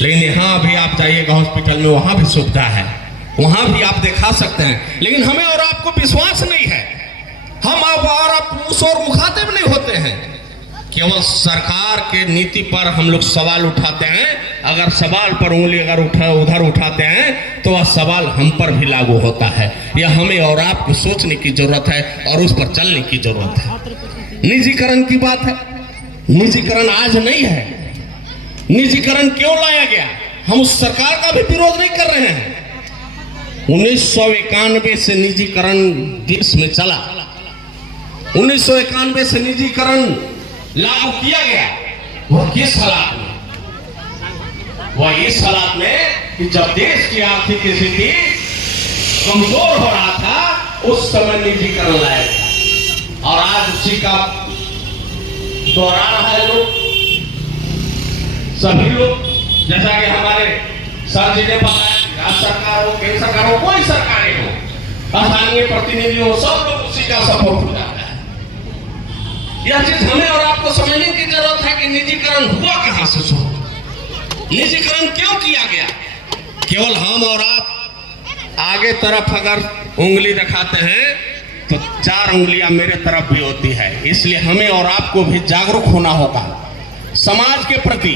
लेकिन यहाँ भी आप जाइएगा हॉस्पिटल में, वहाँ भी सुविधा है, वहाँ भी आप दिखा सकते हैं। लेकिन हमें और आपको विश्वास नहीं है, हम आप और आप उस और मुखातिब नहीं होते हैं। केवल सरकार के नीति पर हम लोग सवाल उठाते हैं। अगर सवाल पर उंगली अगर उधर उठाते हैं तो वह सवाल हम पर भी लागू होता है। यह हमें और आपको सोचने की जरूरत है और उस पर चलने की जरूरत है। निजीकरण की बात है, निजीकरण आज नहीं है। निजीकरण क्यों लाया गया? हम उस सरकार का भी विरोध नहीं कर रहे हैं। 1991 से निजीकरण देश में चला, 1991 से निजीकरण लागू किया गया। वह किस हालात में? वह इस हालात में कि जब देश की आर्थिक स्थिति कमजोर हो रहा था, उस समय निजीकरण लाया गया। और आज उसी का दोहरा रहा है लोग, सभी लोग। जैसा कि हमारे सर जी ने बताया, राज्य सरकार हो, केंद्र सरकार हो, कोई सरकारें हो, स्थानीय प्रतिनिधि हो, सब लोग उसी का सपोर्ट हो जाता है। यह चीज हमें और आपको समझने की जरूरत है कि निजीकरण हुआ कहां से शुरू, निजीकरण क्यों किया गया। केवल हम और आप आगे तरफ अगर उंगली दिखाते हैं तो 4 उंगलियां मेरे तरफ भी होती है। इसलिए हमें और आपको भी जागरूक होना होगा, समाज के प्रति,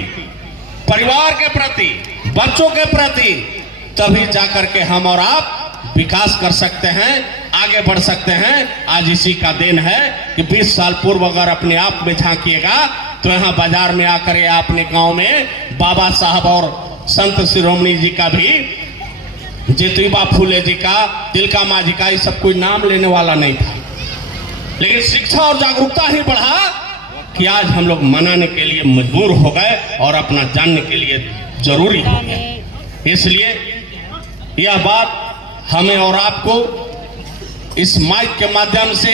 परिवार के प्रति, बच्चों के प्रति। तभी जाकर के हम और आप विकास कर सकते हैं, आगे बढ़ सकते हैं। आज इसी का देन है कि 20 साल पूर्व अगर अपने आप में झांकिएगा तो यहाँ बाजार में आकर या अपने गांव में बाबा साहब और संत शिरोमणि जी का भी, ज्योतिबा फूले जी का, तिलका माँ जी का, ये सब कोई नाम लेने वाला नहीं था। लेकिन शिक्षा और जागरूकता ही बढ़ा कि आज हम लोग मनाने के लिए मजबूर हो गए और अपना जानने के लिए जरूरी हो गया। इसलिए यह बात हमें और आपको इस माइक के माध्यम से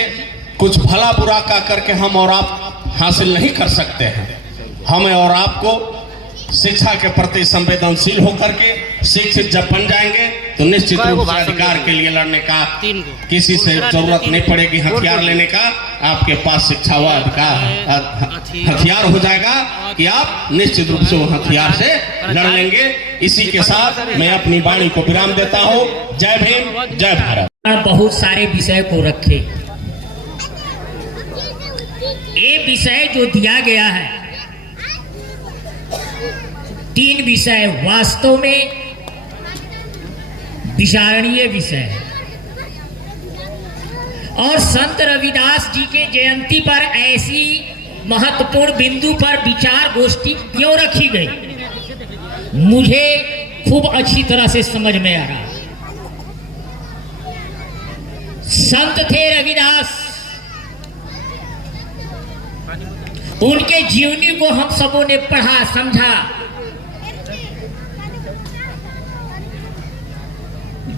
कुछ भला बुरा का करके हम और आप हासिल नहीं कर सकते हैं। हमें और आपको शिक्षा के प्रति संवेदनशील होकर के शिक्षित जब बन जाएंगे तो निश्चित रूप से अधिकार के लिए लड़ने का किसी से जरूरत नहीं पड़ेगी, हथियार लेने का। आपके पास शिक्षा व अधिकार हथियार हो जाएगा कि आप निश्चित रूप से वो हथियार से लड़ लेंगे। इसी के साथ मैं अपनी वाणी को विराम देता हूँ। जय भीम, जय भारत। बहुत सारे विषय को रखे, ये विषय जो दिया गया है, 3 विषय वास्तव में विचारणीय विषय है। और संत रविदास जी के जयंती पर ऐसी महत्वपूर्ण बिंदु पर विचार गोष्ठी क्यों रखी गई, मुझे खूब अच्छी तरह से समझ में आ रहा। संत थे रविदास, उनके जीवनी को हम सबों ने पढ़ा, समझा।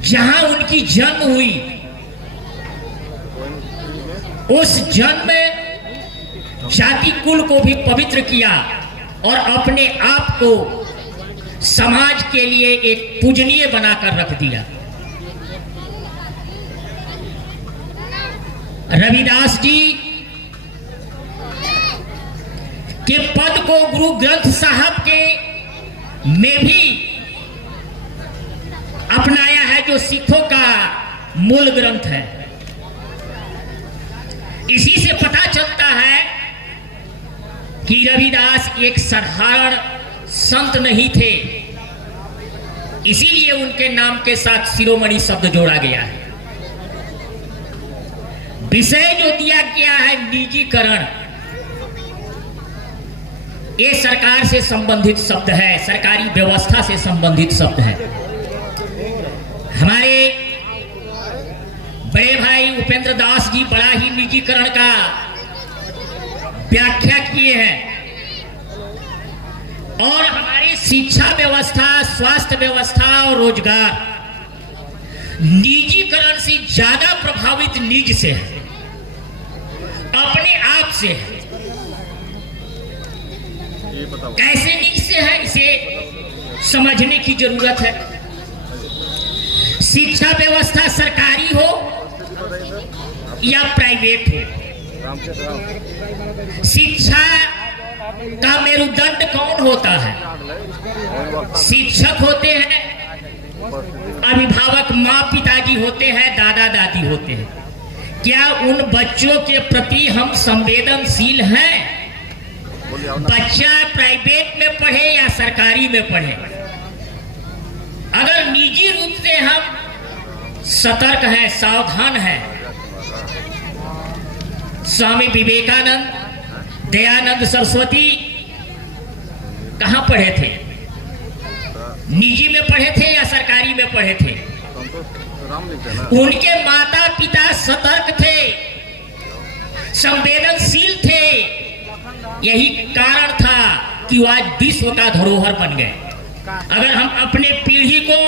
जहां उनकी जन्म हुई, उस जन्म जाति कुल को भी पवित्र किया और अपने आप को समाज के लिए एक पूजनीय बनाकर रख दिया। रविदास जी के पद को गुरु ग्रंथ साहब के में भी अपनाया है, जो सिखों का मूल ग्रंथ है। इसी से पता चलता है कि रविदास एक साधारण संत नहीं थे, इसीलिए उनके नाम के साथ शिरोमणि शब्द जोड़ा गया है। विषय जो दिया गया है निजीकरण, ये सरकार से संबंधित शब्द है, सरकारी व्यवस्था से संबंधित शब्द है। हमारे बड़े भाई उपेंद्र दास जी बड़ा ही निजीकरण का व्याख्या किए हैं। और हमारी शिक्षा व्यवस्था, स्वास्थ्य व्यवस्था और रोजगार निजीकरण से ज्यादा प्रभावित निज से है, अपने आप से है। कैसे निज से है, इसे समझने की जरूरत है। शिक्षा व्यवस्था सरकारी हो या प्राइवेट हो, शिक्षा का मेरुदंड कौन होता है? शिक्षक होते हैं, अभिभावक माँ पिताजी होते हैं, दादा दादी होते हैं। क्या उन बच्चों के प्रति हम संवेदनशील हैं? बच्चा प्राइवेट में पढ़े या सरकारी में पढ़े, अगर निजी रूप से हम सतर्क हैं, सावधान हैं। स्वामी विवेकानंद, दयानंद सरस्वती कहां पढ़े थे? निजी में पढ़े थे या सरकारी में पढ़े थे? उनके माता पिता सतर्क थे, संवेदनशील थे। यही कारण था कि वो आज विश्व का धरोहर बन गए। अगर हम अपने पीढ़ी को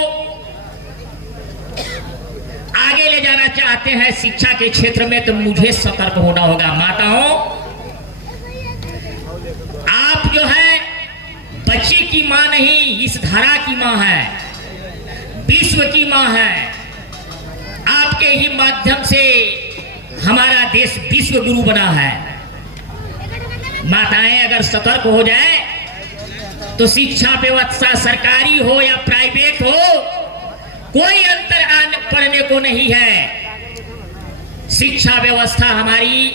आगे ले जाना चाहते हैं शिक्षा के क्षेत्र में, तो मुझे सतर्क होना होगा। माताओं, आप जो है बच्चे की मां नहीं, इस धरा की मां है, विश्व की मां है। आपके ही माध्यम से हमारा देश विश्व गुरु बना है। माताएं अगर सतर्क हो जाए तो शिक्षा व्यवस्था सरकारी हो या प्राइवेट हो, कोई अंतर आने पड़ने को नहीं है। शिक्षा व्यवस्था हमारी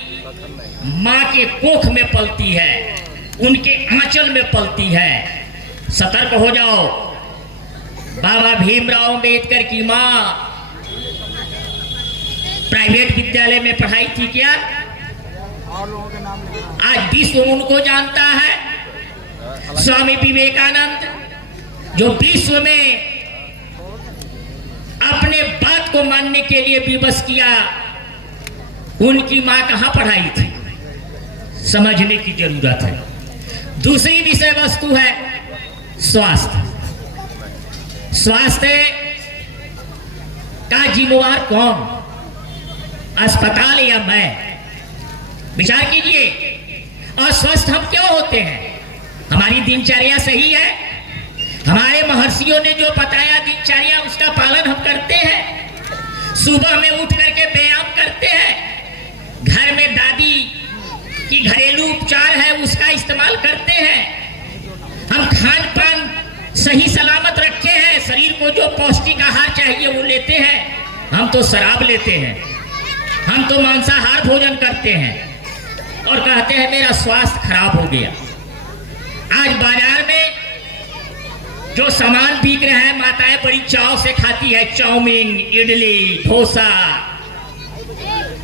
मां के कोख में पलती है, उनके आंचल में पलती है। सतर्क हो जाओ। बाबा भीमराव अंबेडकर की मां प्राइवेट विद्यालय में पढ़ाई थी क्या? आज विश्व उनको जानता है। स्वामी विवेकानंद जो विश्व में अपने बात को मानने के लिए विवश किया, उनकी मां कहां पढ़ाई थी? समझने की जरूरत है। दूसरी विषय वस्तु है स्वास्थ्य। स्वास्थ्य का जिम्मेवार कौन? अस्पताल या मैं? विचार कीजिए। अस्वस्थ हम क्यों होते हैं? हमारी दिनचर्या सही है? हमारे महर्षियों ने जो बताया दिनचर्या, उसका पालन हम करते हैं? सुबह में उठ करके व्यायाम करते हैं? घर में दादी की घरेलू उपचार है, उसका इस्तेमाल करते हैं? हम खान पान सही सलामत रखे हैं? शरीर को जो पौष्टिक आहार चाहिए वो लेते हैं? हम तो शराब लेते हैं, हम तो मांसाहार भोजन करते हैं और कहते हैं मेरा स्वास्थ्य खराब हो गया। आज बाजार में जो सामान बिक रहे हैं, माताएं बड़ी चाव से खाती है, चाउमीन, इडली, डोसा।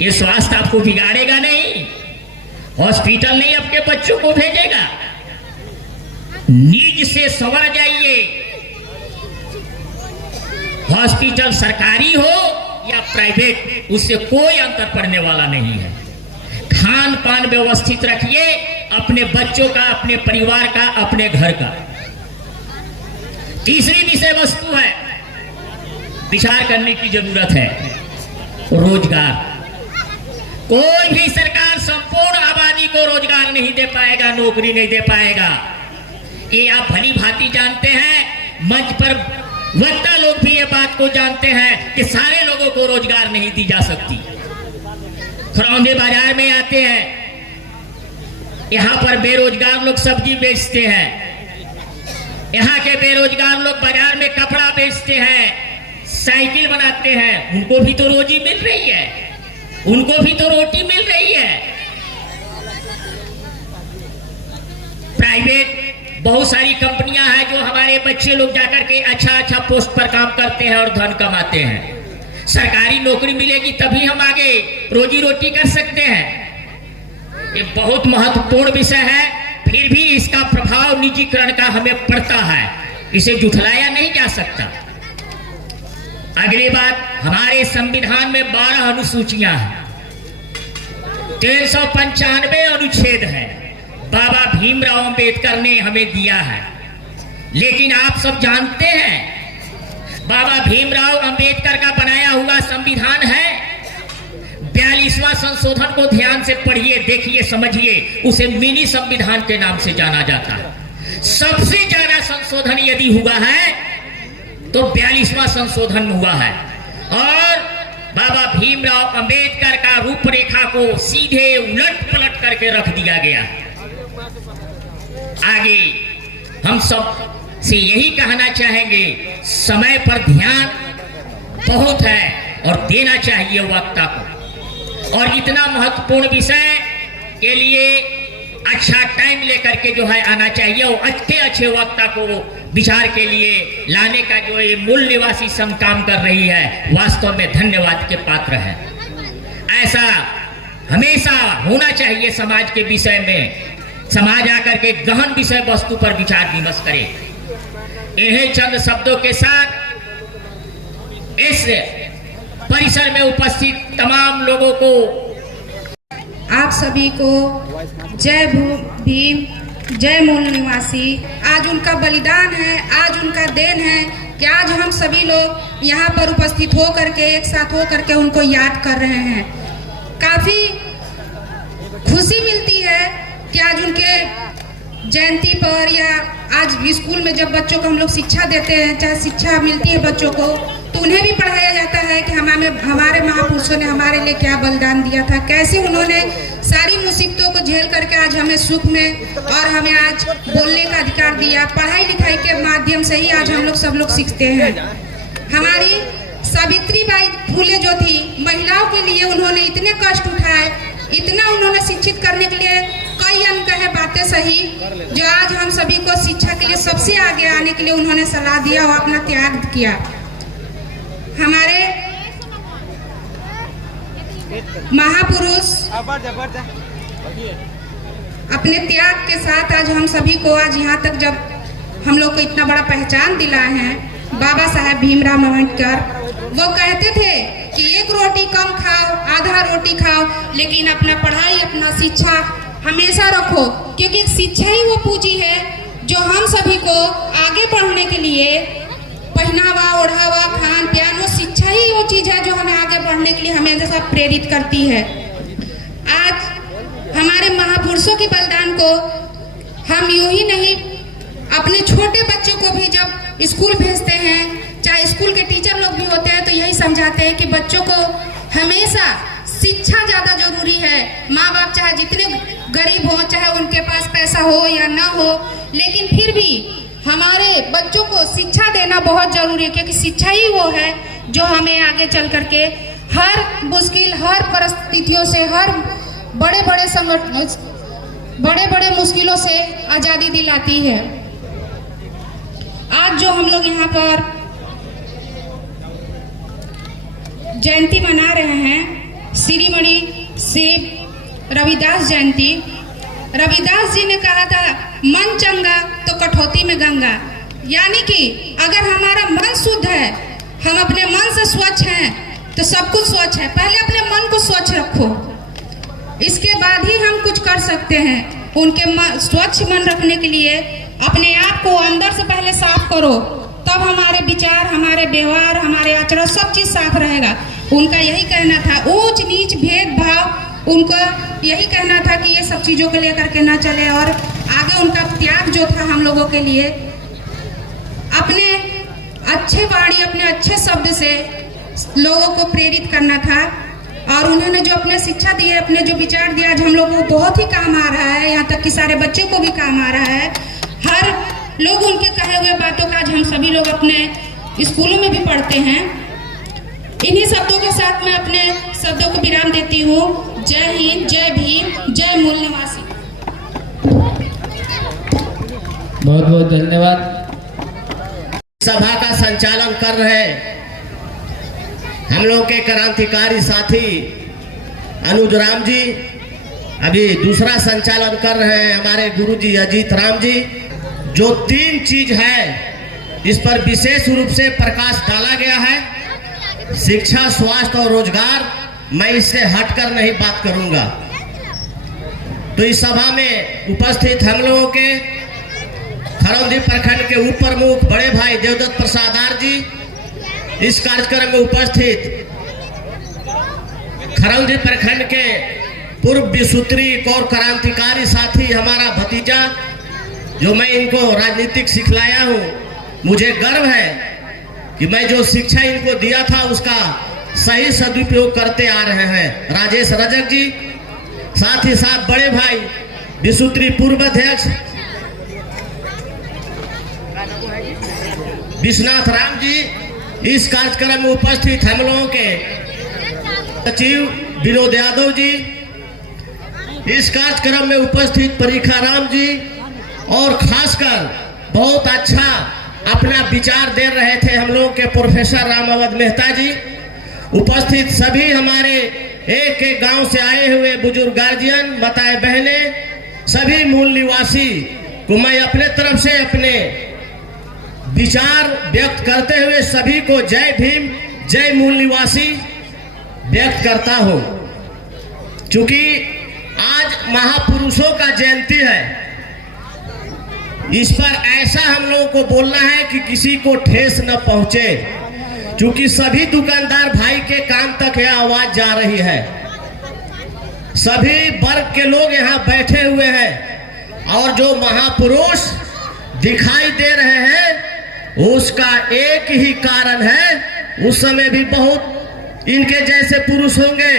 ये स्वास्थ्य आपको बिगाड़ेगा नहीं, हॉस्पिटल नहीं आपके बच्चों को भेजेगा। नीज से संवर जाइए। हॉस्पिटल सरकारी हो या प्राइवेट, उससे कोई अंतर पड़ने वाला नहीं है। खान पान व्यवस्थित रखिए, अपने बच्चों का, अपने परिवार का, अपने घर का। तीसरी विषय वस्तु है, विचार करने की जरूरत है, रोजगार। कोई भी सरकार संपूर्ण आबादी को रोजगार नहीं दे पाएगा, नौकरी नहीं दे पाएगा। ये आप भली भांति जानते हैं। मंच पर वक्ता लोग भी ये बात को जानते हैं कि सारे लोगों को रोजगार नहीं दी जा सकती। खरौंदे बाजार में आते हैं, यहाँ पर बेरोजगार लोग सब्जी बेचते हैं, यहाँ के बेरोजगार लोग बाजार में कपड़ा बेचते हैं, साइकिल बनाते हैं। उनको भी तो रोजी मिल रही है, उनको भी तो रोटी मिल रही है। प्राइवेट बहुत सारी कंपनियां हैं जो हमारे बच्चे लोग जाकर के अच्छा अच्छा पोस्ट पर काम करते हैं और धन कमाते हैं। सरकारी नौकरी मिलेगी तभी हम आगे रोजी रोटी कर सकते हैं। ये बहुत महत्वपूर्ण विषय है, फिर भी इसका प्रभाव निजीकरण का हमें पड़ता है, इसे जुठलाया नहीं जा सकता। अगली बात, हमारे संविधान में 12 अनुसूचियां हैं, 395 अनुच्छेद है, बाबा भीमराव अंबेडकर ने हमें दिया है। लेकिन आप सब जानते हैं बाबा भीमराव अंबेडकर का बनाया हुआ संविधान है, 42वां संशोधन को ध्यान से पढ़िए, देखिए, समझिए। उसे मिनी संविधान के नाम से जाना जाता है। सबसे ज्यादा संशोधन यदि हुआ है तो 42वां संशोधन हुआ है। और बाबा भीमराव अंबेडकर का रूपरेखा को सीधे उलट पलट करके रख दिया गया। आगे हम सब से यही कहना चाहेंगे, समय पर ध्यान बहुत है और देना चाहिए वक्ता को, और इतना महत्वपूर्ण विषय के लिए अच्छा टाइम लेकर के जो है आना चाहिए और अच्छे वक्ता को विचार के लिए लाने का जो ये मूल निवासी संघ काम कर रही है, वास्तव में धन्यवाद के पात्र है। ऐसा हमेशा होना चाहिए समाज के विषय में। समाज आकर के गहन विषय वस्तु पर विचार विमर्श करे। इन्हीं चंद शब्दों के साथ इस परिसर में उपस्थित तमाम लोगों को आप सभी को जय भीम, जय मूल निवासी। आज उनका बलिदान है, आज उनका देन है कि आज हम सभी लोग यहाँ पर उपस्थित हो करके एक साथ हो करके उनको याद कर रहे हैं। काफी खुशी मिलती है कि आज उनके जयंती पर या आज स्कूल में जब बच्चों को हम लोग शिक्षा देते हैं, चाहे शिक्षा मिलती है बच्चों को, तो उन्हें भी पढ़ाया जाता है कि हमारे महापुरुषों ने हमारे लिए क्या बलिदान दिया था, कैसे उन्होंने सारी मुसीबतों को झेल करके आज हमें सुख में और हमें आज बोलने का अधिकार दिया। पढ़ाई लिखाई के माध्यम से ही आज हम लोग सब लोग सीखते हैं। हमारी सावित्रीबाई फुले जो थी, महिलाओं के लिए उन्होंने इतने कष्ट उठाए, इतना उन्होंने शिक्षित करने के लिए कई अनकहे बातें सही, जो आज हम सभी को शिक्षा के लिए सबसे आगे आने के लिए उन्होंने सलाह दिया और अपना त्याग किया। हमारे महापुरुष अपने त्याग के साथ आज हम सभी को आज यहाँ तक जब हम लोग को इतना बड़ा पहचान दिलाए हैं, बाबा साहेब भीमराव अम्बेडकर वो कहते थे कि एक रोटी कम खाओ, आधा रोटी खाओ, लेकिन अपना पढ़ाई, अपना शिक्षा हमेशा रखो, क्योंकि शिक्षा ही वो पूंजी है जो हम सभी को आगे बढ़ने के लिए, पहनावा, ओढ़ावा, खान पान, वो शिक्षा ही वो चीज है जो हमें आगे बढ़ने के लिए हमेशा प्रेरित करती है। आज हमारे महापुरुषों के बलिदान को हम यूं ही नहीं, अपने छोटे बच्चों को भी जब स्कूल भेजते हैं, चाहे स्कूल के टीचर लोग भी होते हैं, तो यही समझाते हैं कि बच्चों को हमेशा शिक्षा ज्यादा जरूरी है। माँ बाप चाहे जितने गरीब हो, चाहे उनके पास पैसा हो या ना हो, लेकिन फिर भी हमारे बच्चों को शिक्षा देना बहुत जरूरी है, क्योंकि शिक्षा ही वो है जो हमें आगे चल करके हर मुश्किल, हर परिस्थितियों से, हर बड़े बड़े मुश्किलों से आज़ादी दिलाती है। आज जो हम लोग यहाँ पर जयंती मना रहे हैं, श्री रविदास जयंती। रविदास जी ने कहा था, मन चंगा तो कठौती में गंगा, यानी कि अगर हमारा मन शुद्ध है, हम अपने मन से स्वच्छ हैं, तो सब कुछ स्वच्छ है। पहले अपने मन को स्वच्छ रखो, इसके बाद ही हम कुछ कर सकते हैं। उनके स्वच्छ मन रखने के लिए अपने आप को अंदर से पहले साफ करो, तब हमारे विचार, हमारे व्यवहार, हमारे आचरण सब चीज साफ रहेगा। उनका यही कहना था, ऊंच नीच भेदभाव, उनका यही कहना था कि ये सब चीजों को लेकर के ना चले, और आगे उनका त्याग जो था हम लोगों के लिए, अपने अच्छे वाणी, अपने अच्छे शब्द से लोगों को प्रेरित करना था। और उन्होंने जो अपने शिक्षा दी है, अपने जो विचार दिया, आज हम लोगों को बहुत ही काम आ रहा है, यहाँ तक कि सारे बच्चों को भी काम आ रहा है। हर लोग उनके कहे हुए बातों का आज हम सभी लोग अपने स्कूलों में भी पढ़ते हैं। इन्हीं शब्दों के साथ मैं अपने शब्दों को विराम देती हूँ। जय हिंद, जय भीम, जय मूल निवासी। बहुत बहुत धन्यवाद। सभा का संचालन कर रहे हम लोग के क्रांतिकारी साथी अनुज राम जी, अभी दूसरा संचालन कर रहे हैं हमारे गुरुजी अजीत राम जी। जो 3 चीज है इस पर विशेष रूप से प्रकाश डाला गया है, शिक्षा, स्वास्थ्य और रोजगार। मैं इससे हटकर नहीं बात करूंगा। तो इस सभा में उपस्थित हम लोगों के खरौंधी प्रखंड के उप प्रमुख बड़े भाई देवदत्त प्रसाद आर जी, इस कार्यक्रम में उपस्थित खरौंधी प्रखंड के पूर्व विसूत्री और क्रांतिकारी साथी हमारा भतीजा, जो मैं इनको राजनीतिक सिखलाया हूँ। मुझे गर्व है कि मैं जो शिक्षा इनको दिया था उसका सही सदुपयोग करते आ रहे हैं राजेश रजक जी। साथ ही साथ बड़े भाई विसूत्री पूर्व अध्यक्ष विश्वनाथ राम जी, इस कार्यक्रम में उपस्थित हम लोगों के सचिव विनोद यादव जी, इस कार्यक्रम में उपस्थित परीक्षा राम जी, और खासकर बहुत अच्छा अपना विचार दे रहे थे हम लोग के प्रोफेसर राम अवध मेहता जी, उपस्थित सभी हमारे एक एक गांव से आए हुए बुजुर्ग गार्जियन, माताएं बहने, सभी मूल निवासी को मैं अपने तरफ से अपने विचार व्यक्त करते हुए सभी को जय भीम, जय मूल निवासी व्यक्त करता हूं। क्योंकि आज महापुरुषों का जयंती है, इस पर ऐसा हम लोगों को बोलना है कि किसी को ठेस न पहुंचे, क्योंकि सभी दुकानदार भाई के कान तक यह आवाज जा रही है। सभी वर्ग के लोग यहाँ बैठे हुए हैं और जो महापुरुष दिखाई दे रहे हैं उसका एक ही कारण है, उस समय भी बहुत इनके जैसे पुरुष होंगे,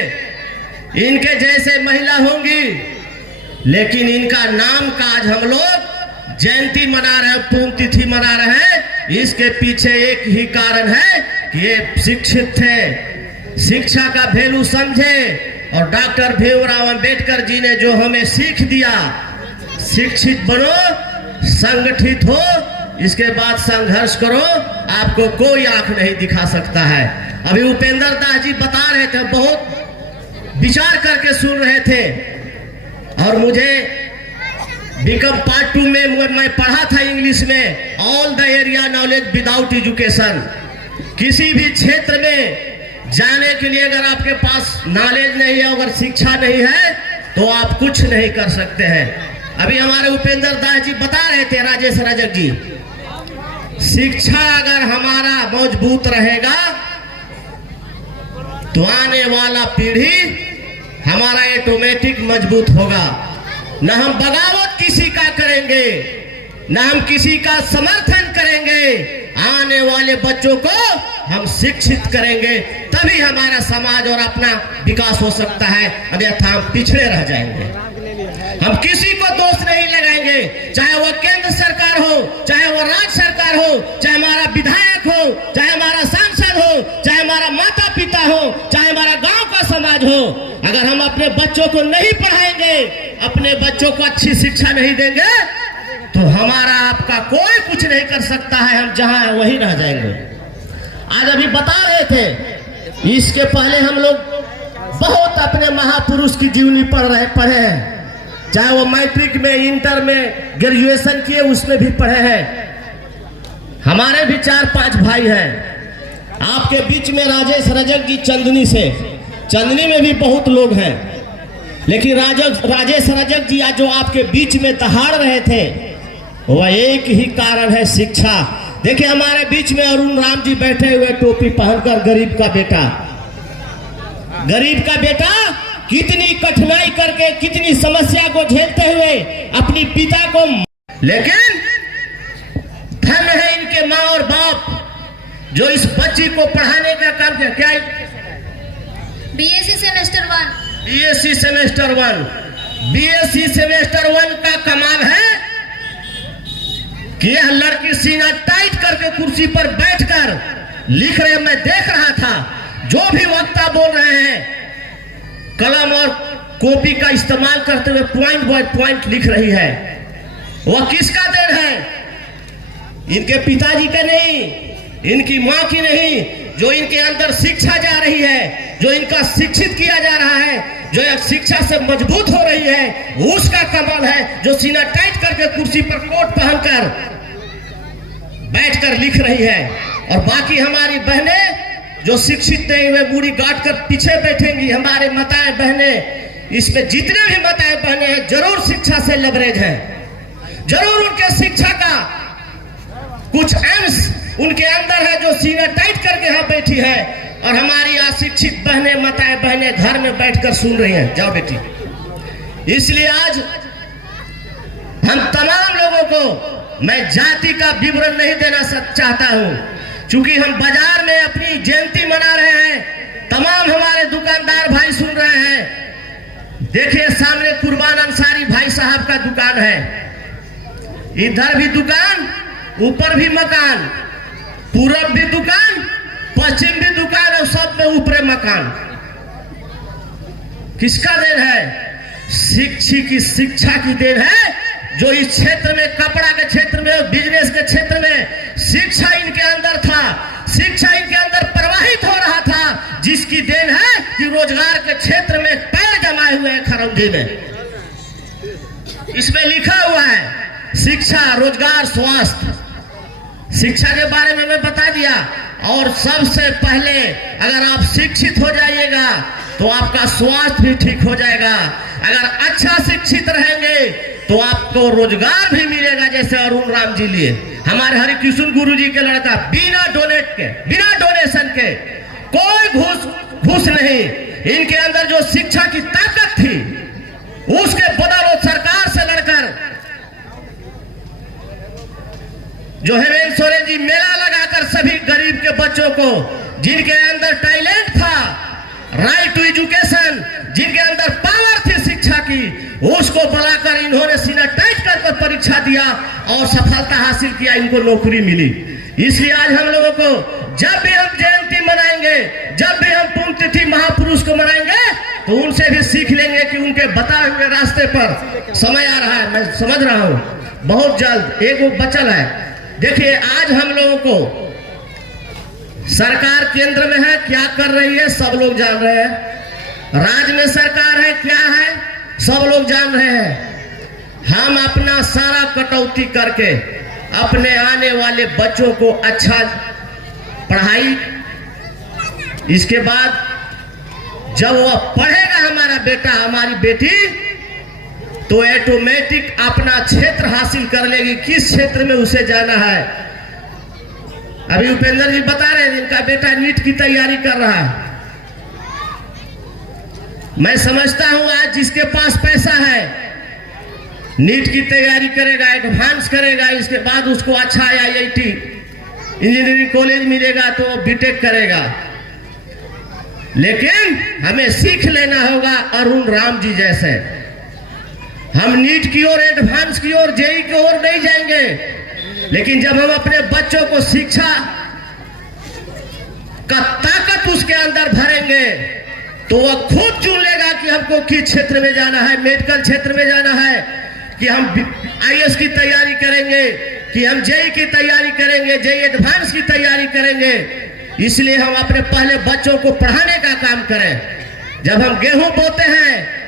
इनके जैसे महिला होंगी, लेकिन इनका नाम का आज हम लोग जयंती मना रहे हैं, पुण्यतिथि मना रहे हैं। इसके पीछे एक ही कारण है कि ये शिक्षित थे, शिक्षा का वैल्यू समझे, और डॉक्टर भीमराव अंबेडकर जी ने जो हमें सीख दिया, शिक्षित बनो, संगठित हो, इसके बाद संघर्ष करो, आपको कोई आंख नहीं दिखा सकता है। अभी उपेंद्र दास जी बता रहे थे, बहुत विचार करके सुन रहे थे, और मुझे बीकॉम पार्ट 2 में मैं पढ़ा था इंग्लिश में, all the area knowledge without education. किसी भी क्षेत्र में जाने के लिए अगर आपके पास नॉलेज नहीं है, अगर शिक्षा नहीं है, तो आप कुछ नहीं कर सकते हैं। अभी हमारे उपेंद्र दास जी बता रहे थे, राजेश रजक जी, शिक्षा अगर हमारा मजबूत रहेगा तो आने वाला पीढ़ी हमारा ऑटोमेटिक मजबूत होगा। न हम बगावत किसी का करेंगे, न हम किसी का समर्थन करेंगे, आने वाले बच्चों को हम शिक्षित करेंगे, तभी हमारा समाज और अपना विकास हो सकता है, अन्यथा हम पिछड़े रह जाएंगे। हम किसी को दोष नहीं लगाएंगे, चाहे वो केंद्र सरकार हो, चाहे वो राज्य सरकार हो, चाहे हमारा विधायक हो, चाहे हमारा सांसद हो, चाहे हमारा माता पिता हो, चाहे हमारा गांव का समाज हो। अगर हम अपने बच्चों को नहीं पढ़ाएंगे, अपने बच्चों को अच्छी शिक्षा नहीं देंगे, तो हमारा आपका कोई कुछ नहीं कर सकता है, हम जहां हैं वहीं रह जाएंगे। आज अभी बता रहे थे, इसके पहले हम लोग बहुत अपने महापुरुष की जीवनी पढ़े हैं, चाहे वो मैट्रिक में, इंटर में, ग्रेजुएशन किए, उसमें भी पढ़े हैं। हमारे भी 4-5 भाई हैं। आपके बीच में राजेश रजक जी चंदनी से, चंदनी में भी बहुत लोग हैं, लेकिन राजेश रजक जी आज जो आपके बीच में दहाड़ रहे थे, वह एक ही कारण है, शिक्षा। देखिए हमारे बीच में अरुण राम जी बैठे हुए, टोपी पहनकर, गरीब का बेटा, गरीब का बेटा कितनी कठिनाई करके, कितनी समस्या को झेलते हुए अपनी पिता को, लेकिन धन है इनके माँ और बाप जो इस बच्ची को पढ़ाने का काम किया। क्या BSc semester 1, BSc semester 1, BSc semester 1 का कमाल है कि यह लड़की सीना टाइट करके कुर्सी पर बैठकर लिख रहे। मैं देख रहा था, जो भी वक्ता बोल रहे हैं, कलम और कॉपी का इस्तेमाल करते हुए पॉइंट बाय पॉइंट लिख रही है। वह किसका देन है? इनके पिताजी का नहीं, इनकी माँ की नहीं, जो इनके अंदर शिक्षा जा रही है, जो इनका शिक्षित किया जा रहा है, जो एक शिक्षा से मजबूत हो रही है, उसका कमाल है, जो सीना टाइट करके कुर्सी पर कोट पहनकर बैठकर लिख रही है। और बाकी हमारी बहनें जो शिक्षित नहीं हुए, मूड़ी गांठ कर पीछे बैठेंगी। हमारे माताएं बहनें, इसमें जितने भी माताएं बहनें हैं, जरूर शिक्षा से लवरेज है, जरूर उनके शिक्षा का कुछ अंश उनके अंदर है, जो सीना टाइट करके यहाँ बैठी है। और हमारी अशिक्षित बहनें, माताएं बहनें घर में बैठकर सुन रही हैं। जाओ बेटी। इसलिए आज हम तमाम लोगों को, मैं जाति का विवरण नहीं देना चाहता हूं, क्योंकि हम बाजार में अपनी जयंती मना रहे हैं। तमाम हमारे दुकानदार भाई सुन रहे हैं। देखिए सामने कुर्बान अंसारी भाई साहब का दुकान है, इधर भी दुकान ऊपर भी मकान, पूरब भी दुकान, पश्चिम भी दुकान और सब में ऊपरे मकान। किसका देन है? शिक्षा की देन है, जो इस क्षेत्र में, कपड़ा के क्षेत्र में, बिजनेस के क्षेत्र में शिक्षा इनके अंदर था, शिक्षा इनके अंदर प्रवाहित हो रहा था, जिसकी देन है कि रोजगार के क्षेत्र में पैर जमाए हुए हैं खरौंधी में। इसमें लिखा हुआ है शिक्षा, रोजगार, स्वास्थ्य। शिक्षा के बारे में मैं बता दिया। और सबसे पहले अगर आप शिक्षित हो जाइएगा तो आपका स्वास्थ्य भी ठीक हो जाएगा। अगर अच्छा शिक्षित रहेंगे तो आपको रोजगार भी मिलेगा। जैसे अरुण राम जी लिए, हमारे हरिकृष्ण गुरु जी के लड़का, बिना डोनेट के, बिना डोनेशन के, कोई घूस नहीं, इनके अंदर जो शिक्षा की ताकत थी उसके बदौलत सरकार से लड़कर जो हेमंत सोरेन जी मेला लगाकर सभी गरीब के बच्चों को, जिनके अंदर टैलेंट था, राइट टू एजुकेशन, जिनके अंदर पावर थी शिक्षा की, उसको बुलाकर इन्होंने सीना टाइट कर परीक्षा दिया और सफलता हासिल किया, इनको नौकरी मिली। इसलिए आज हम लोगों को जब भी हम जयंती मनाएंगे, जब भी हम पुण्यतिथि महापुरुष को मनाएंगे, तो उनसे भी सीख लेंगे कि उनके बताए हुए रास्ते पर समय आ रहा है। मैं समझ रहा हूं बहुत जल्द एक वो बचल है। देखिए आज हम लोगों को सरकार केंद्र में है, क्या कर रही है सब लोग जान रहे हैं। राज्य में सरकार है, क्या है सब लोग जान रहे हैं। हम अपना सारा कटौती करके अपने आने वाले बच्चों को अच्छा पढ़ाई, इसके बाद जब वह पढ़ेगा हमारा बेटा, हमारी बेटी, तो ऑटोमेटिक अपना क्षेत्र हासिल कर लेगी, किस क्षेत्र में उसे जाना है। अभी उपेंद्र जी बता रहे हैं इनका बेटा नीट की तैयारी कर रहा है। मैं समझता हूं आज जिसके पास पैसा है नीट की तैयारी करेगा, एडवांस करेगा, इसके बाद उसको अच्छा IIT इंजीनियरिंग कॉलेज मिलेगा तो वो बीटेक करेगा। लेकिन हमें सीख लेना होगा अरुण राम जी जैसे। हम नीट की ओर, एडवांस की ओर, जेई की ओर नहीं जाएंगे, लेकिन जब हम अपने बच्चों को शिक्षा का ताकत उसके अंदर भरेंगे तो वह खुद चुन लेगा कि हमको किस क्षेत्र में जाना है, मेडिकल क्षेत्र में जाना है, कि हम IAS की तैयारी करेंगे, कि हम जेई की तैयारी करेंगे, जेई एडवांस की तैयारी करेंगे। इसलिए हम अपने पहले बच्चों को पढ़ाने का काम करें। जब हम गेहूं बोते हैं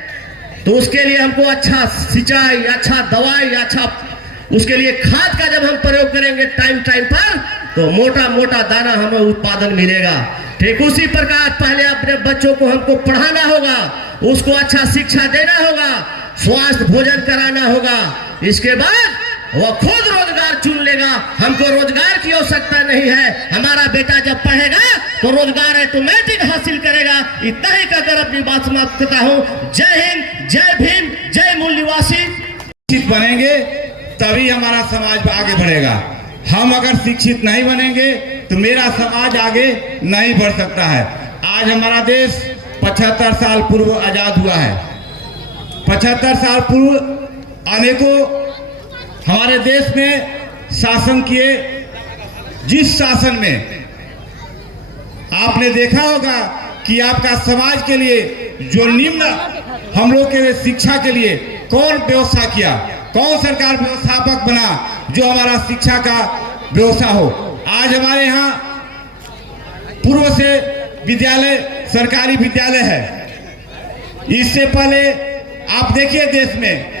तो उसके लिए हमको अच्छा सिंचाई, अच्छा दवाई, अच्छा उसके लिए खाद का जब हम प्रयोग करेंगे टाइम पर, तो मोटा मोटा दाना हमें उत्पादन मिलेगा। ठीक उसी प्रकार पहले अपने बच्चों को हमको पढ़ाना होगा, उसको अच्छा शिक्षा देना होगा, स्वास्थ्य भोजन कराना होगा। इसके बाद वह खुद रोजगार चुन लेगा। हमको रोजगार की आवश्यकता नहीं है, हमारा बेटा जब पढ़ेगा तो रोजगार ऑटोमेटिक हासिल करेगा। इतना ही कहकर अपनी बात समाप्त करता हूँ। जय हिंद, जय भीम, जय मूल निवासी। शिक्षित बनेंगे तभी हमारा समाज आगे बढ़ेगा। हम अगर शिक्षित नहीं बनेंगे तो मेरा समाज आगे नहीं बढ़ सकता है। आज हमारा देश 75 साल पूर्व आजाद हुआ है। 75 साल पूर्व अनेकों हमारे देश में शासन किए। जिस शासन में आपने देखा होगा कि आपका समाज के लिए जो निम्न हम लोग के शिक्षा के लिए कौन व्यवस्था किया, कौन सरकार व्यवस्थापक बना जो हमारा शिक्षा का व्यवस्था हो। आज हमारे यहाँ पूर्व से विद्यालय, सरकारी विद्यालय है। इससे पहले आप देखिए देश में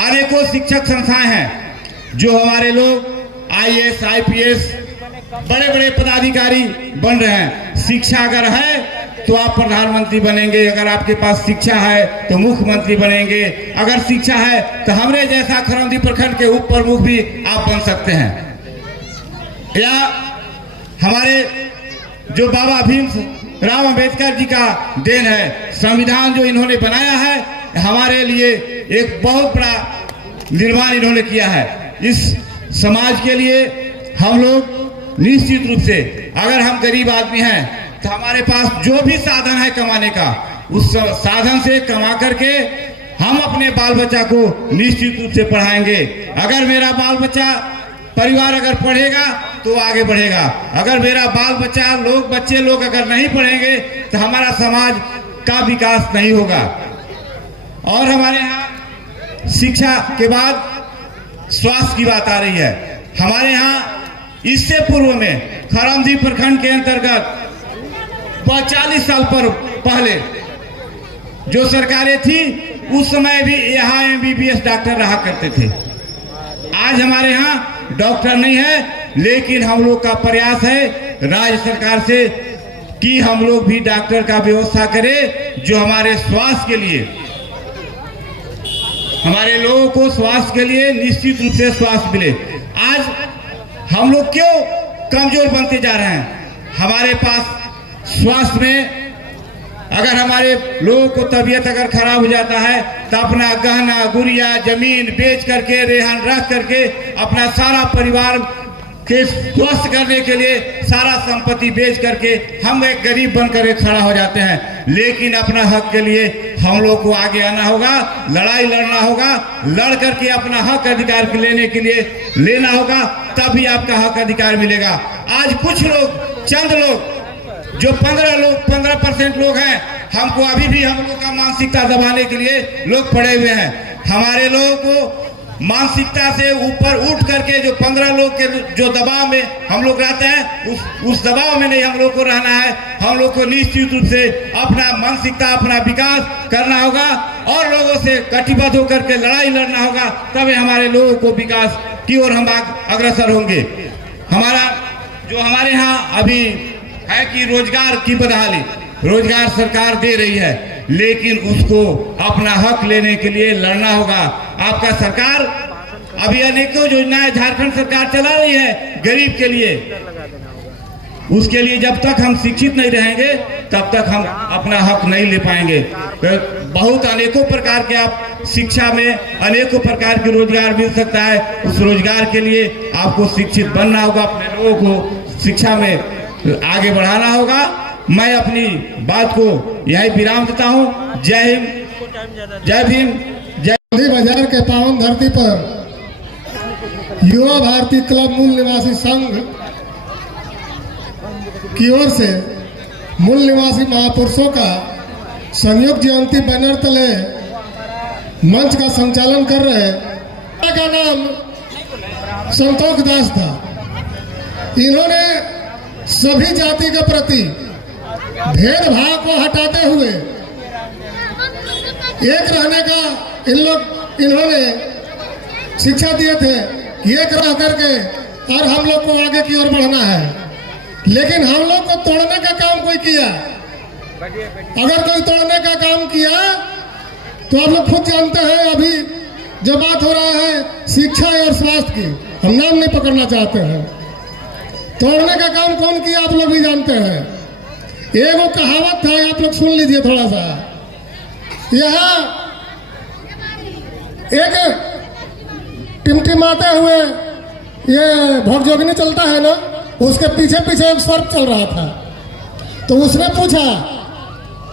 अनेकों शिक्षक संस्थाएं हैं जो हमारे लोग IAS, IPS बड़े बड़े पदाधिकारी बन रहे हैं। शिक्षा अगर है तो आप प्रधानमंत्री बनेंगे, अगर आपके पास शिक्षा है तो मुख्यमंत्री बनेंगे, अगर शिक्षा है तो हमरे जैसा खरौंधी प्रखंड के उप प्रमुख भी आप बन सकते हैं। या हमारे जो बाबा भीम राव अम्बेडकर जी का देन है, संविधान जो इन्होंने बनाया है, हमारे लिए एक बहुत बड़ा निर्माण इन्होंने किया है। इस समाज के लिए हम लोग निश्चित रूप से, अगर हम गरीब आदमी हैं तो हमारे पास जो भी साधन है कमाने का, उस साधन से कमा करके हम अपने बाल बच्चा को निश्चित रूप से पढ़ाएंगे। अगर मेरा बाल बच्चा परिवार अगर पढ़ेगा तो आगे बढ़ेगा। अगर मेरा बाल बच्चा बच्चे लोग अगर नहीं पढ़ेंगे तो हमारा समाज का विकास नहीं होगा। और हमारे यहाँ शिक्षा के बाद स्वास्थ्य की बात आ रही है। हमारे यहाँ इससे पूर्व में खरमजी प्रखंड के अंतर्गत 40 साल पर पहले जो सरकारें थी उस समय भी यहाँ MBBS डॉक्टर रहा करते थे। आज हमारे यहाँ डॉक्टर नहीं है, लेकिन हम लोग का प्रयास है राज्य सरकार से कि हम लोग भी डॉक्टर का व्यवस्था करें, जो हमारे स्वास्थ्य के लिए, हमारे लोगों को स्वास्थ्य के लिए निश्चित रूप से स्वास्थ्य मिले। आज हम लोग क्यों कमजोर बनते जा रहे हैं? हमारे पास स्वास्थ्य में अगर हमारे लोगों को तबीयत अगर खराब हो जाता है तो अपना गहना गुड़िया जमीन बेच करके रेहन रख करके अपना सारा परिवार के स्वस्थ करने के लिए सारा संपत्ति बेच करके हम एक गरीब बनकर खड़ा हो जाते हैं। लेकिन अपना हक के लिए हम लोग को आगे आना होगा, लड़ाई लड़ना होगा, लड़ करके अपना हक अधिकार लेने के लिए लेना होगा, तभी आपका हक अधिकार मिलेगा। आज कुछ लोग, चंद लोग, जो 15% लोग हैं, हमको अभी भी हम लोग का मानसिकता दबाने के लिए लोग पड़े हुए हैं। हमारे लोगों को मानसिकता से ऊपर उठ करके जो 15 लोग के जो दबाव में हम लोग रहते हैं, उस दबाव में नहीं हम लोग को रहना है। हम लोग को निश्चित रूप से अपना मानसिकता, अपना विकास करना होगा और लोगों से कटिबद्ध होकर के लड़ाई लड़ना होगा, तभी हमारे लोगों को विकास की ओर हम अग्रसर होंगे। हमारे यहाँ अभी है कि रोजगार की बदहाली, रोजगार सरकार दे रही है, लेकिन उसको अपना हक लेने के लिए लड़ना होगा। आपका सरकार अभी अनेकों योजनाएं झारखंड सरकार चला रही है गरीब के लिए, उसके लिए जब तक हम शिक्षित नहीं रहेंगे तब तक हम अपना हक नहीं ले पाएंगे। तो बहुत अनेकों प्रकार के आप शिक्षा में अनेकों प्रकार के रोजगार मिल सकता है। उस रोजगार के लिए आपको शिक्षित बनना होगा, अपने लोगों को शिक्षा में आगे बढ़ाना होगा। मैं अपनी बात को यही विराम देता हूँ। जय हिंद, जय भीम, जय। गांधी बाजार के पावन धरती पर युवा भारती क्लब मूल निवासी संघ की ओर से मूल निवासी महापुरुषों का संयुक्त जयंती बैनर तले मंच का संचालन कर रहे का नाम संतोष दास था। इन्होंने सभी जाति के प्रति भेदभाव को हटाते हुए एक रहने का इन्होंने शिक्षा दिए थे, एक रह करके और हम लोग को आगे की ओर बढ़ना है। लेकिन हम लोग को तोड़ने का काम कोई किया, अगर कोई तोड़ने का काम किया तो आप लोग खुद जानते हैं। अभी जो बात हो रहा है शिक्षा और स्वास्थ्य की, हम नाम नहीं पकड़ना चाहते हैं। तोड़ने का काम कौन किया आप लोग भी जानते हैं। एक वो कहावत था, आप लोग सुन लीजिए थोड़ा सा। यहाँ एक टिमटिमाते हुए ये भोगजोगिनी चलता है ना, उसके पीछे पीछे एक सर्प चल रहा था। तो उसने पूछा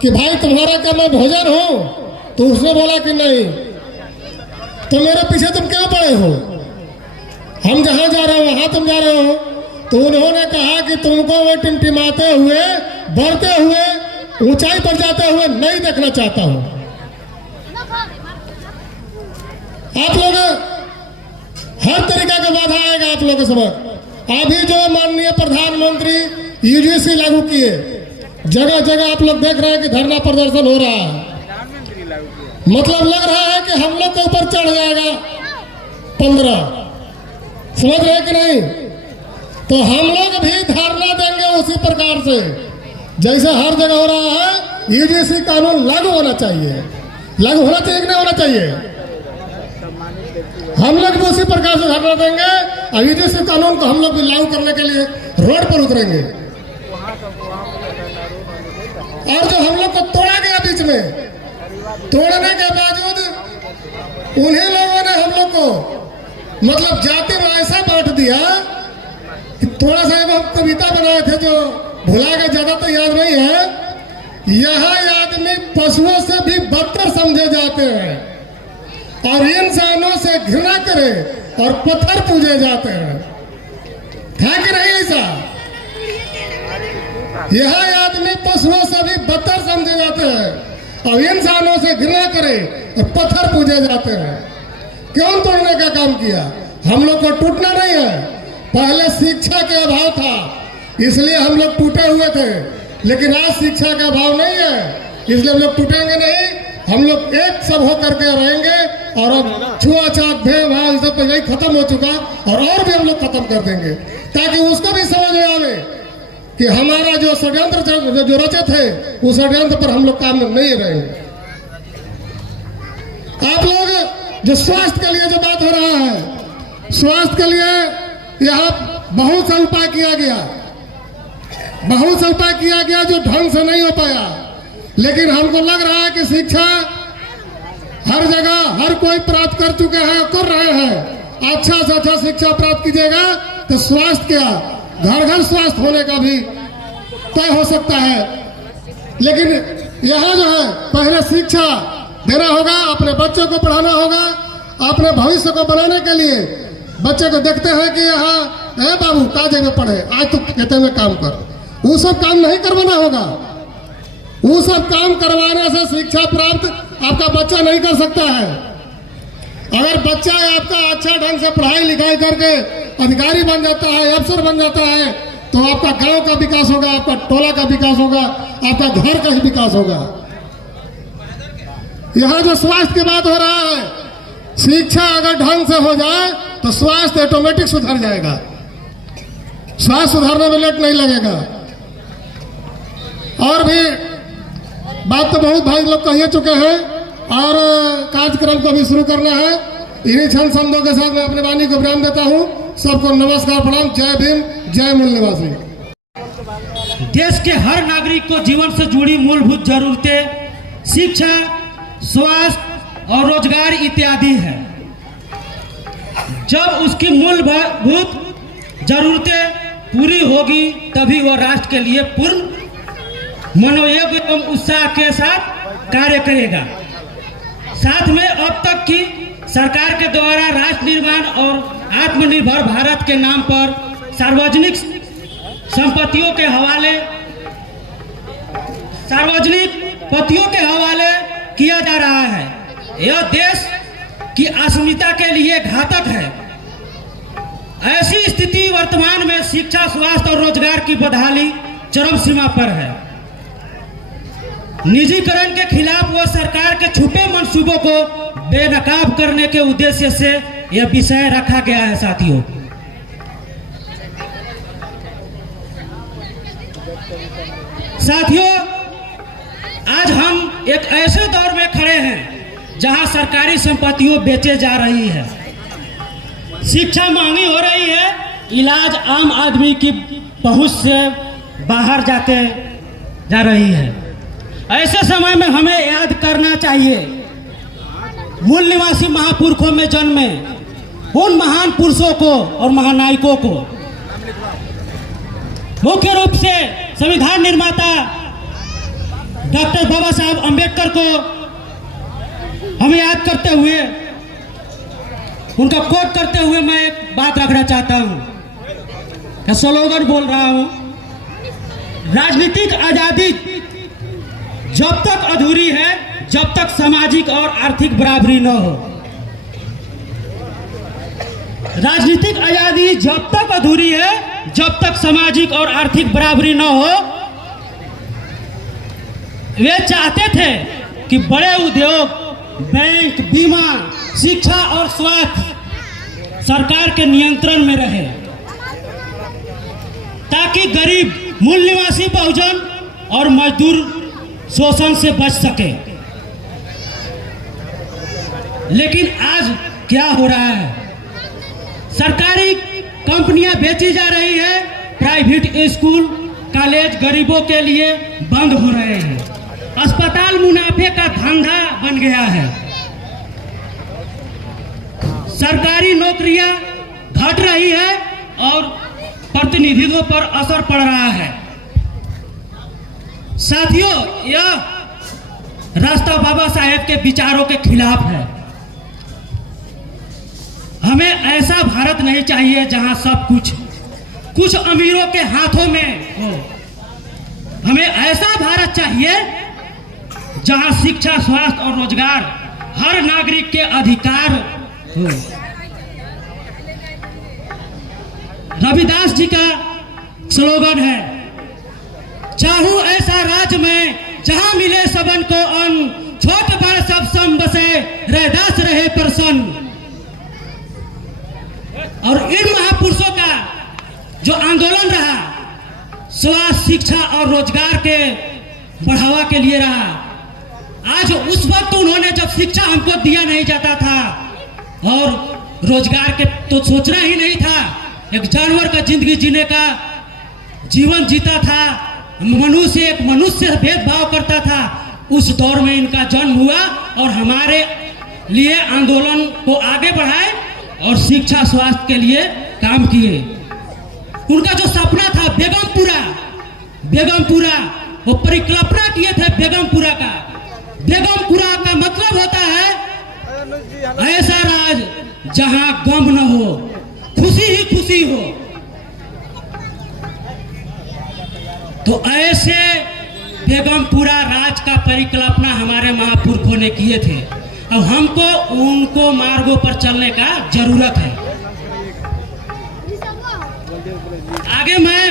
कि भाई तुम्हारा क्या मैं भोजन हूँ? तो उसने बोला कि नहीं। तो मेरे पीछे तुम क्यों पड़े हो? हम जहाँ जा रहे हो वहाँ तुम जा रहे हो। तो उन्होंने कहा कि तुमको वो टिमटिमाते हुए, बढ़ते हुए, ऊंचाई पर जाते हुए नहीं देखना चाहता हूँ। आप लोग हर तरीका का बाधा आएगा आप लोगों के समझ। अभी जो माननीय प्रधानमंत्री यूजीसी लागू किए, जगह जगह आप लोग देख रहे हैं कि धरना प्रदर्शन हो रहा है। मतलब लग रहा है कि हम लोग के ऊपर चढ़ जाएगा 15। समझ रहे कि नहीं? तो हम लोग भी धरना देंगे उसी प्रकार से जैसे हर जगह हो रहा है। यूजीसी कानून लागू होना चाहिए। लागू होना चाहिए कि नहीं होना चाहिए? हम लोग भी उसी प्रकार से धरना देंगे और यूजीसी कानून को हम लोग भी लागू करने के लिए रोड पर उतरेंगे। और जो हम लोग को तोड़ा गया बीच में, तोड़ने के बावजूद उन्हीं लोगों ने हम लोग को मतलब जाति में ऐसा बांट दिया कि थोड़ा सा हम कविता बनाए थे जो भुला के, ज्यादा तो याद नहीं है। यहाँ आदमी पशुओं से भी बदतर समझे जाते हैं और इंसानों से घृणा करे और पत्थर पूजे जाते हैं। है कि नहीं ऐसा? यह आदमी पशुओं से भी बदतर समझे जाते हैं और इंसानों से घृणा करे और पत्थर पूजे जाते हैं। क्यों तोड़ने का काम किया? हम लोग को टूटना नहीं है, पहले शिक्षा के अभाव था इसलिए हम लोग टूटे हुए थे, लेकिन आज शिक्षा का अभाव नहीं है इसलिए हम लोग टूटेंगे नहीं। हम लोग एक सब होकर के रहेंगे और अब छुआछूत भेदभाव सब तो यही खत्म हो चुका और भी हम लोग खत्म कर देंगे ताकि उसको भी समझ में आवे कि हमारा जो षड्यंत्र जो रचे थे उस षड्यंत्र पर हम लोग काम नहीं रहेंगे। आप लोग जो स्वास्थ्य के लिए जो बात हो रहा है, स्वास्थ्य के लिए यहाँ बहुत सा उपाय किया गया, बहुत सा उपाय किया गया जो ढंग से नहीं हो पाया, लेकिन हमको लग रहा है कि शिक्षा हर जगह हर कोई प्राप्त कर चुके हैं, कर रहे हैं। अच्छा से अच्छा शिक्षा प्राप्त कीजिएगा तो स्वास्थ्य क्या घर घर स्वास्थ्य होने का भी तय हो सकता है। लेकिन यहाँ जो है पहले शिक्षा देना होगा, अपने बच्चों को पढ़ाना होगा, अपने भविष्य को बनाने के लिए बच्चे को देखते हैं कि यहाँ है बाबू काजे में पढ़े, आज तो कहते में काम कर, वो सब काम नहीं करवाना होगा। वो सब काम करवाने से शिक्षा प्राप्त आपका बच्चा नहीं कर सकता है। अगर बच्चा आपका अच्छा ढंग से पढ़ाई लिखाई करके अधिकारी बन जाता है, अफसर बन जाता है, तो आपका गांव का विकास होगा, आपका टोला का विकास होगा, आपका घर का ही विकास होगा। यहाँ जो स्वास्थ्य की बात हो रहा है, शिक्षा अगर ढंग से हो जाए तो स्वास्थ्य ऑटोमेटिक सुधर जाएगा, स्वास्थ्य सुधारने में लेट नहीं लगेगा। और भी बात तो बहुत भाई लोग कह चुके हैं और कार्यक्रम को भी शुरू करना है। इन्हीं क्षण शब्दों के साथ मैं अपने वाणी को विराम देता हूँ। सबको नमस्कार, प्रणाम, जय भीम, जय मूल निवासी। देश के हर नागरिक को जीवन से जुड़ी मूलभूत जरूरतें शिक्षा, स्वास्थ्य और रोजगार इत्यादि है। जब उसकी मूलभूत जरूरतें पूरी होगी तभी वह राष्ट्र के लिए पूर्ण मनोयोग एवं उत्साह के साथ कार्य करेगा। साथ में अब तक की सरकार के द्वारा राष्ट्र निर्माण और आत्मनिर्भर भारत के नाम पर सार्वजनिक संपत्तियों के हवाले किया जा रहा है। यह देश की अस्मिता के लिए घातक है। ऐसी स्थिति वर्तमान में शिक्षा, स्वास्थ्य और रोजगार की बदहाली चरम सीमा पर है। निजीकरण के खिलाफ व सरकार के छुपे मंसूबों को बेनकाब करने के उद्देश्य से यह विषय रखा गया है। साथियों, आज हम एक ऐसे दौर में खड़े हैं जहां सरकारी संपत्तियों बेचे जा रही है, शिक्षा महंगी हो रही है, इलाज आम आदमी की पहुंच से बाहर जाते जा रही है। ऐसे समय में हमें याद करना चाहिए मूल निवासी महापुरुषों में जन्मे उन महान पुरुषों को और महानायकों को। मुख्य रूप से संविधान निर्माता डॉक्टर बाबा साहब अम्बेडकर को हमें याद करते हुए, उनका कोट करते हुए मैं एक बात रखना चाहता हूं, स्लोगन बोल रहा हूं। राजनीतिक आजादी जब तक अधूरी है जब तक सामाजिक और आर्थिक बराबरी न हो। राजनीतिक आजादी जब तक अधूरी है जब तक सामाजिक और आर्थिक बराबरी न हो। वे चाहते थे कि बड़े उद्योग, बैंक, बीमा, शिक्षा और स्वास्थ्य सरकार के नियंत्रण में रहे ताकि गरीब, मूल निवासी बहुजन और मजदूर शोषण से बच सके। लेकिन आज क्या हो रहा है? सरकारी कंपनियां बेची जा रही है, प्राइवेट स्कूल, कॉलेज गरीबों के लिए बंद हो रहे हैं, अस्पताल मुनाफे का धंधा बन गया है, सरकारी नौकरियां घट रही है और प्रतिनिधित्व पर असर पड़ रहा है। साथियों, यह रास्ता बाबा साहेब के विचारों के खिलाफ है। हमें ऐसा भारत नहीं चाहिए जहां सब कुछ कुछ अमीरों के हाथों में हो। हमें ऐसा भारत चाहिए जहां शिक्षा, स्वास्थ्य और रोजगार हर नागरिक के अधिकार हो। रविदास जी का स्लोगन है, चाहूं ऐसा राज्य में जहां मिले सबन को अन्न, छोट बड़ सब सम बसे, रैदास रहे प्रसन्न। और इन महापुरुषों का जो आंदोलन रहा, स्वास्थ्य, शिक्षा और रोजगार के बढ़ावा के लिए रहा। आज उस वक्त उन्होंने जब शिक्षा हमको दिया नहीं जाता था और रोजगार के तो सोचना ही नहीं था, एक जानवर का जिंदगी जीने का जीवन जीता था, मनुष्य एक मनुष्य से भेदभाव करता था। उस दौर में इनका जन्म हुआ और हमारे लिए आंदोलन को आगे बढ़ाए और शिक्षा, स्वास्थ्य के लिए काम किए। उनका जो सपना था बेगमपुरा, वो परिकल्पना किए थे बेगमपुरा का। बेगमपुरा का मतलब होता है ऐसा राज जहां गम न हो, खुशी ही खुशी हो। तो ऐसे बेगमपुरा राज का परिकल्पना हमारे महापुरुषों ने किए थे। अब हमको उनको मार्गों पर चलने का जरूरत है। आगे मैं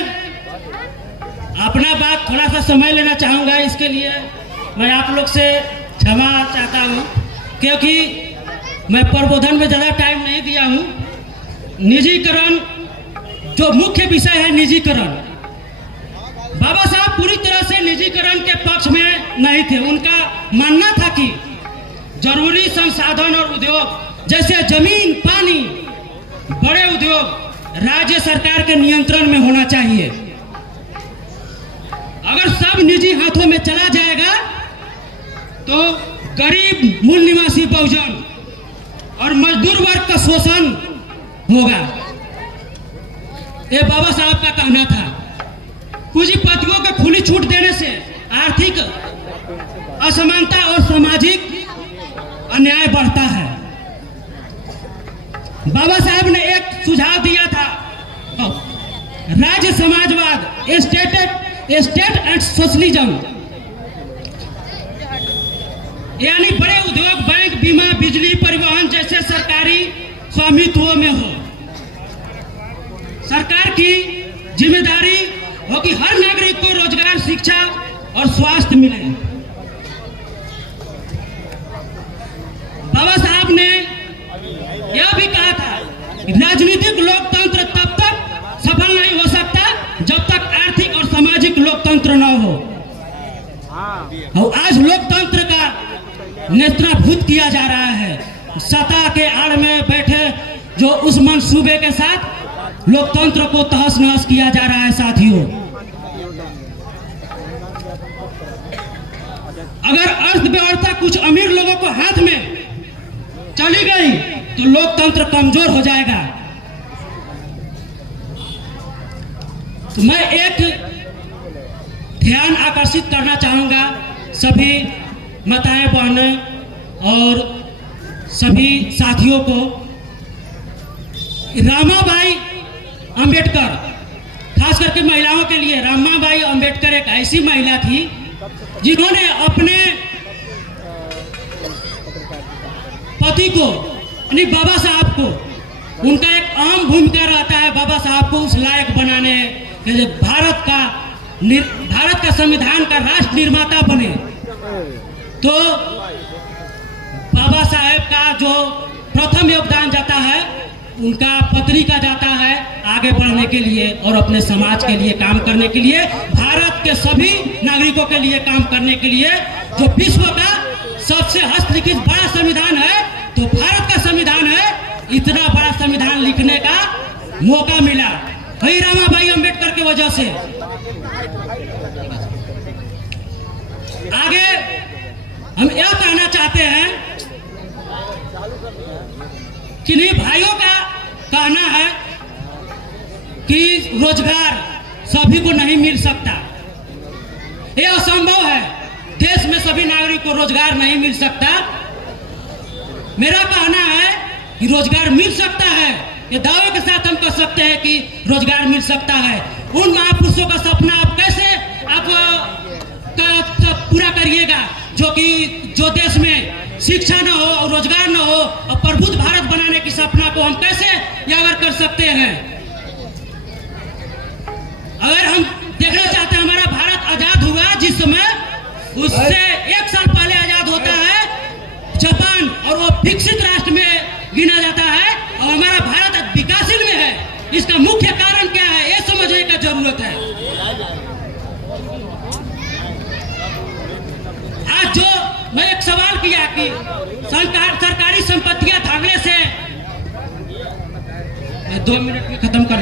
अपना बात थोड़ा सा समय लेना चाहूंगा, इसके लिए मैं आप लोग से क्षमा चाहता हूं, क्योंकि मैं प्रबोधन में ज़्यादा टाइम नहीं दिया हूं। निजीकरण जो मुख्य विषय है, निजीकरण, बाबा साहब पूरी तरह से निजीकरण के पक्ष में नहीं थे। उनका मानना था कि जरूरी संसाधन और उद्योग जैसे जमीन, पानी, बड़े उद्योग राज्य सरकार के नियंत्रण में होना चाहिए। अगर सब निजी हाथों में चला जाएगा तो गरीब, मूल निवासी बहुजन और मजदूर वर्ग का शोषण होगा। ये बाबा साहब का कहना था। पूंजीपतियों को खुली छूट देने से आर्थिक असमानता और सामाजिक अन्याय बढ़ता है। बाबा साहब ने एक सुझाव दिया था, राज्य समाजवाद, स्टेट एंड सोशलिज्म, यानी बड़े उद्योग, बैंक, बीमा, बिजली, परिवहन जैसे सरकारी स्वामित्व में हो। सरकार की जिम्मेदारी हो कि हर नागरिक को रोजगार, शिक्षा और स्वास्थ्य मिले। बाबा साहब ने यह भी कहा था, राजनीतिक लोकतंत्र तब तक सफल नहीं हो सकता जब तक आर्थिक और सामाजिक लोकतंत्र न हो। और आज लोकतंत्र का नेतृत्व किया जा रहा है सत्ता के आड़ में बैठे जो उस मंसूबे के साथ लोकतंत्र को तहस नहस किया जा रहा है। साथियों, अगर अर्थव्यवस्था कुछ अमीर लोगों को हाथ में चली गई तो लोकतंत्र कमजोर हो जाएगा। तो मैं एक ध्यान आकर्षित करना चाहूंगा सभी माताएं, बहनें और सभी साथियों को। रमाबाई अंबेडकर, खास करके महिलाओं के लिए, रमाबाई अंबेडकर एक ऐसी महिला थी जिन्होंने अपने पति को, यानी बाबा साहब को, उनका एक अहम भूमिका रहता है बाबा साहब को उस लायक बनाने के भारत का संविधान का राष्ट्र निर्माता बने। तो बाबा साहेब का जो प्रथम योगदान जाता है, उनका पत्नी का जाता है आगे बढ़ने के लिए और अपने समाज के लिए काम करने के लिए, भारत के सभी नागरिकों के लिए काम करने के लिए। जो विश्व का सबसे हस्तलिखित बड़ा संविधान है तो भारत का संविधान है। इतना बड़ा संविधान लिखने का मौका मिला वही रमाबाई अंबेडकर की वजह से। आगे हम यह कहना चाहते हैं कि नहीं, भाइयों का कहना है कि रोजगार सभी को नहीं मिल सकता, यह असंभव है। देश में सभी नागरिक को रोजगार नहीं मिल सकता। मेरा कहना है कि रोजगार मिल सकता है, ये दावे के साथ हम कह सकते हैं कि रोजगार मिल सकता है। उन महापुरुषों का सपना आप कैसे पूरा करिएगा जो देश में शिक्षा न हो और रोजगार न हो और प्रबुद्ध भारत बनाने की सपना को हम कैसे यागर कर सकते हैं? अगर हम देखना चाहते हैं हमारा भारत आजाद हुआ जिस समय, उससे 1 साल पहले आजाद होता है जापान और वो विकसित राष्ट्र में गिना जाता है और हमारा भारत विकासशील में है। इसका मुख्य कारण क्या है ये समझने का जरूरत है। आज जो मैं एक सवाल किया कि सरकारी संपत्तियां धारने से 2 मिनट में खत्म कर